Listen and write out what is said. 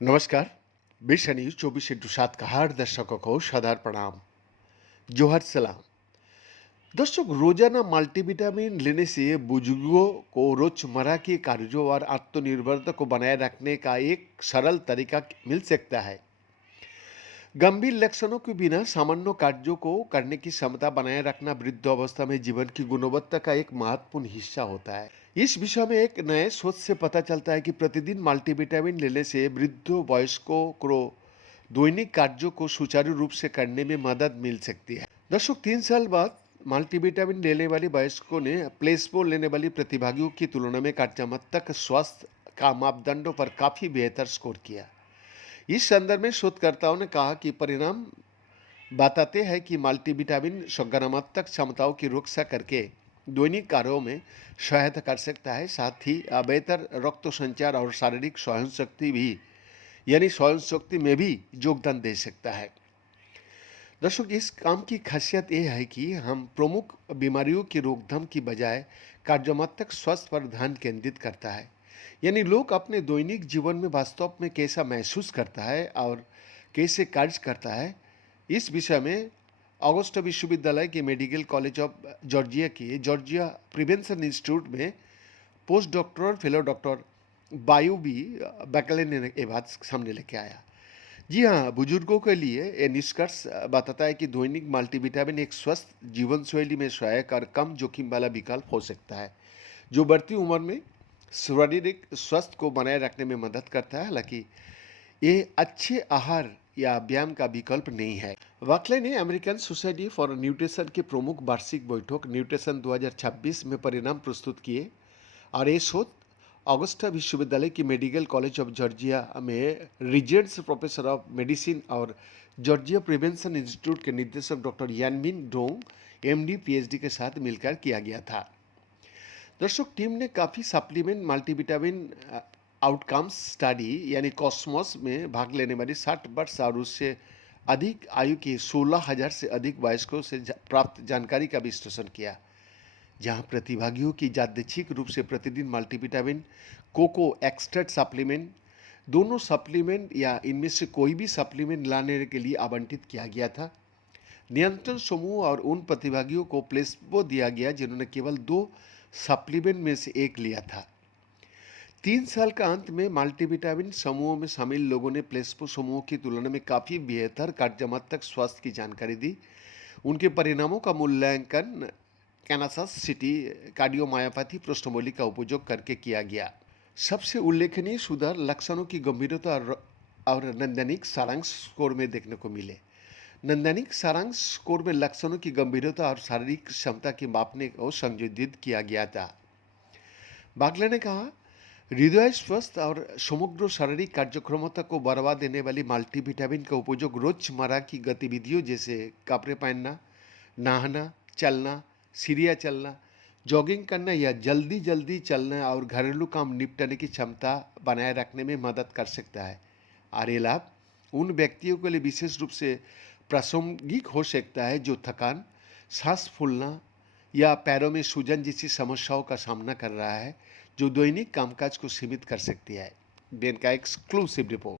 नमस्कार। विश्व न्यूज 24/7 का हर दर्शकों को सादर प्रणाम, जोहर सलाम। दर्शक, रोजाना मल्टीविटामिन लेने से बुजुर्गों को रोजमर्रा के कार्यों और आत्मनिर्भरता को बनाए रखने का एक सरल तरीका मिल सकता है। गंभीर लक्षणों के बिना सामान्य कार्यों को करने की क्षमता बनाए रखना वृद्ध अवस्था में जीवन की गुणवत्ता का एक महत्वपूर्ण हिस्सा होता है। इस विषय में एक नए शोध से पता चलता है कि प्रतिदिन मल्टीविटामिन लेने से वृद्ध वयस्कों को दैनिक कार्यों को सुचारू रूप से करने में मदद मिल सकती है। दर्शक, 3 साल बाद मल्टीविटामिन लेने वाले वयस्कों ने प्लेसबो लेने वाली प्रतिभागियों की तुलना में कार्यात्मक स्वास्थ्य का मापदंडों पर काफी बेहतर स्कोर किया। इस संदर्भ में शोधकर्ताओं ने कहा कि परिणाम बताते हैं कि मल्टीविटामिन सकारात्मक क्षमताओं की रक्षा करके दैनिक कार्यों में सहायता कर सकता है, साथ ही बेहतर रक्त संचार और शारीरिक सहन शक्ति में भी योगदान दे सकता है। दर्शक, इस काम की खासियत यह है कि हम प्रमुख बीमारियों की रोकथाम की बजाय कार्यात्मक स्वास्थ्य पर ध्यान केंद्रित करता है। यानी लोग अपने दैनिक जीवन में वास्तव में कैसा महसूस करता है और कैसे कार्य करता है, इस विषय में ऑगस्टा विश्वविद्यालय के मेडिकल कॉलेज ऑफ जॉर्जिया के जॉर्जिया प्रिवेंशन इंस्टीट्यूट में पोस्ट डॉक्टरल फेलो डॉक्टर बायोबी बैकले ने ये बात सामने लेके आया। जी हाँ, बुजुर्गों के लिए ये निष्कर्ष बताता है कि दैनिक मल्टीविटामिन एक स्वस्थ जीवन शैली में सहायक और कम जोखिम वाला विकल्प हो सकता है, जो बढ़ती उम्र में शारीरिक स्वास्थ्य को बनाए रखने में मदद करता है। हालांकि ये अच्छे आहार या व्यायाम का विकल्प नहीं है। वाकले ने अमेरिकन सोसाइटी फॉर न्यूट्रिशन के प्रमुख वार्षिक बैठक न्यूट्रिशन 2026 में परिणाम प्रस्तुत किए और ये शोध ऑगस्टा विश्वविद्यालय की मेडिकल कॉलेज ऑफ जॉर्जिया में रीजेंट्स प्रोफेसर ऑफ मेडिसिन और जॉर्जिया प्रिवेंशन इंस्टीट्यूट के निदेशक डॉक्टर यानमिन डोंग एमडी पीएचडी के साथ मिलकर किया गया था। दर्शक, टीम ने काफ़ी सप्लीमेंट मल्टीविटामिन आउटकम्स स्टडी यानी कॉस्मोस में भाग लेने वाली 60 वर्ष और उससे अधिक आयु के 16,000 से अधिक वयस्कों से प्राप्त जानकारी का विश्लेषण किया, जहां प्रतिभागियों की यादृच्छिक रूप से प्रतिदिन मल्टीविटामिन कोको एक्सट्रैक्ट सप्लीमेंट, दोनों सप्लीमेंट या इनमें से कोई भी सप्लीमेंट लाने के लिए आवंटित किया गया था। नियंत्रण समूह और उन प्रतिभागियों को प्लेसबो दिया गया जिन्होंने केवल 2 सप्लीमेंट में से एक लिया था। 3 साल का अंत में मल्टीविटामिन समूहों में शामिल लोगों ने प्लेसबो समूह की तुलना में काफ़ी बेहतर कार्यात्मक स्वास्थ्य की जानकारी दी। उनके परिणामों का मूल्यांकन कैनासास सिटी कार्डियोमायोपैथी पृष्ठभूमि का उपयोग करके किया गया। सबसे उल्लेखनीय सुधार लक्षणों की गंभीरता और नैदानिक सारांश स्कोर में देखने को मिले। नैदानिक सारांश स्कोर में लक्षणों की गंभीरता और शारीरिक क्षमता के मापने को संशोधित किया गया था। बागले ने कहा, हृदय स्वस्थ और समग्र शारीरिक कार्यक्षमता को बढ़ावा देने वाली मल्टीविटामिन का उपयोग रोजमर्रा की गतिविधियों जैसे कपड़े पहनना, नहाना, चलना, सीढ़ियाँ चलना, जॉगिंग करना या जल्दी जल्दी चलना और घरेलू काम निपटाने की क्षमता बनाए रखने में मदद कर सकता है। और ये लाभ उन व्यक्तियों के लिए विशेष रूप से प्रासंगिक हो सकता है जो थकान, सांस फूलना या पैरों में सूजन जैसी समस्याओं का सामना कर रहा है, जो दैनिक कामकाज को सीमित कर सकती है। बेन का एक्सक्लूसिव रिपोर्ट।